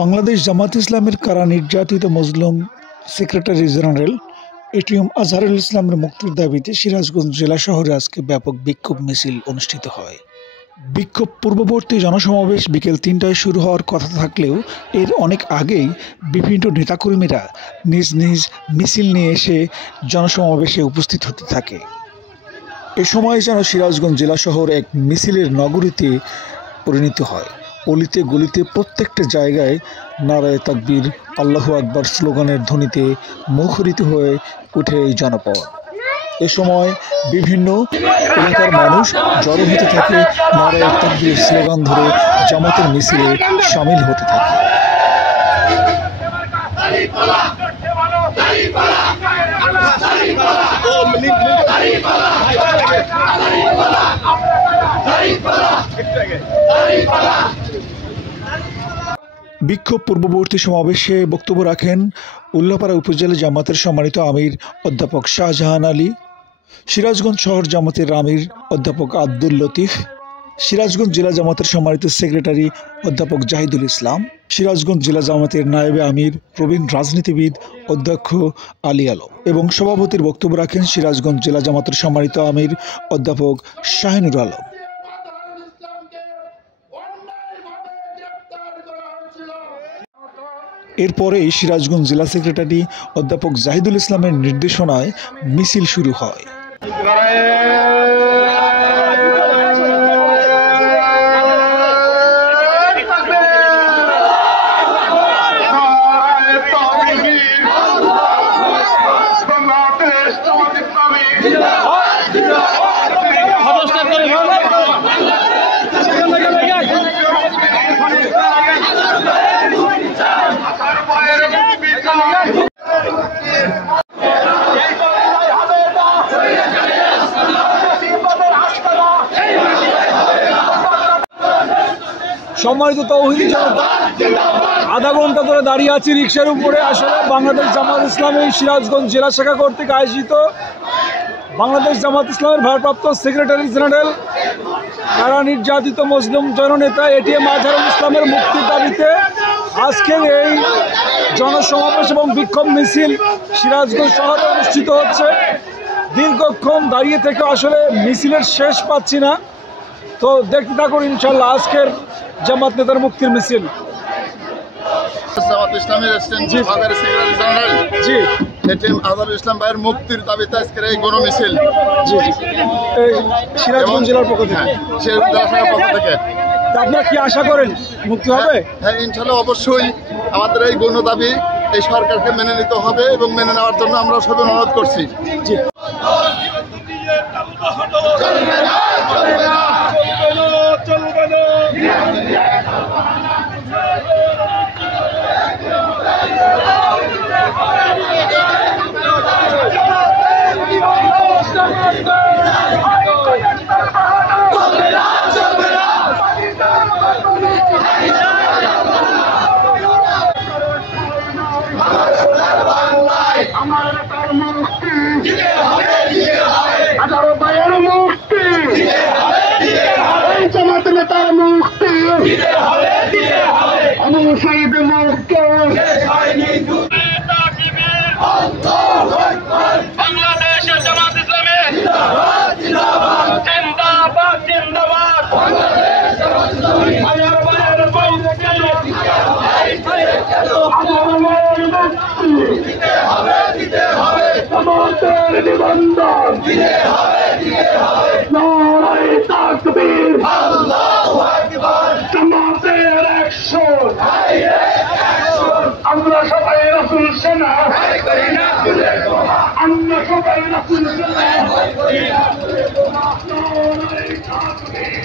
বাংলাদেশ জামাত ইসলামের কারা নির্যাতিত মজলুম সেক্রেটারি জেনারেল এটিএম আজহারুল ইসলামের মুক্তির দাবিতে সিরাজগঞ্জ জেলা শহরে আজকে ব্যাপক বিক্ষোভ মিছিল অনুষ্ঠিত হয়। বিক্ষোভ পূর্ববর্তী জনসমাবেশ বিকেল ৩টায় শুরু হওয়ার কথা থাকলেও এর অনেক আগেই বিভিন্ন নেতাকর্মীরা নিজ নিজ মিছিল নিয়ে এসে জনসমাবেশে উপস্থিত হতে থাকে। এ সময় যেন সিরাজগঞ্জ জেলা শহর এক মিছিলের নগরীতে পরিণত হয়। অলিতে গলিতে প্রত্যেকটা জায়গায় নারায়ে তাকবীর, আল্লাহু আকবার স্লোগানের ধ্বনিতে মুখরিত হয়ে ওঠে এই জনপদ। এ সময় বিভিন্ন এলাকার মানুষ জড়ো হতে থাকে, নারায়ে তাকবীর স্লোগান ধরে জামাতের মিছিলে শামিল হতে থাকে। বিক্ষোভ পূর্ববর্তী সমাবেশে বক্তব্য রাখেন উল্লাপাড়া উপজেলা জামাতের সম্মানিত আমির অধ্যাপক শাহজাহান আলী, সিরাজগঞ্জ শহর জামাতের আমির অধ্যাপক আব্দুল লতিফ, সিরাজগঞ্জ জেলা জামাতের সম্মানিত সেক্রেটারি অধ্যাপক জাহিদুল ইসলাম, সিরাজগঞ্জ জেলা জামাতের নায়েবে আমির প্রবীণ রাজনীতিবিদ অধ্যক্ষ আলী আলম এবং সভাপতির বক্তব্য রাখেন সিরাজগঞ্জ জেলা জামাতের সম্মানিত আমির অধ্যাপক শাহিনুর আলম। এরপরেই সিরাজগঞ্জ জেলা সেক্রেটারি অধ্যাপক জাহিদুল ইসলামের নির্দেশনায় মিছিল শুরু হয়। সম্মানিত তৌহিদি জনতা, আধা ঘন্টা ধরে দাঁড়িয়ে আছি রিক্সার উপরে। আসলে বাংলাদেশ জামাত ইসলামের সিরাজগঞ্জ জেলা শাখা কর্তৃক আয়োজিত বাংলাদেশ জামাত ইসলামের ভারপ্রাপ্ত সেক্রেটারি জেনারেল কারা নির্যাতিত মুসলিম জননেতা এটিএম আজহারুল ইসলামের মুক্তির দাবিতে আজকের এই জনসমাবেশ এবং বিক্ষোভ মিছিল সিরাজগঞ্জ শহরে অনুষ্ঠিত হচ্ছে। দীর্ঘক্ষণ দাঁড়িয়ে থেকে আসলে মিছিলের শেষ পাচ্ছি না, তো দেখতে থাকুন ইনশাল্লাহ আজকের জামাত নেতার মুক্তির মিছিল। জামাত ইসলামের সেক্রেটারি জেনারেল জি এটিএম আজহারুল ইসলাম ভাইয়ের মুক্তির দাবিতে আজকের এই গণ মিছিল জি এই সিরাজগঞ্জ জেলার পক্ষ থেকে, পক্ষ থেকে। আপনারা কি আশা করেন মুক্তি হবে? হ্যাঁ, ইনশাল্লাহ অবশ্যই আমাদের এই গণ দাবি এই সরকারকে মেনে নিতে হবে এবং মেনে নেওয়ার জন্য আমরা সবাই অনুরোধ করছি। জি বাংলাদেশের জামাত ইসলামী জিন্দাবাদ জিন্দাবাদ। নিবন্ধন নারায়ে তাকবীর, আল্লাহু আকবার, জামাতের অ্যাকশন, আমরা সবাই রাসূল সেনা, আমরা সবাই রাসূল সেনা, নারায়ে তাকবীর।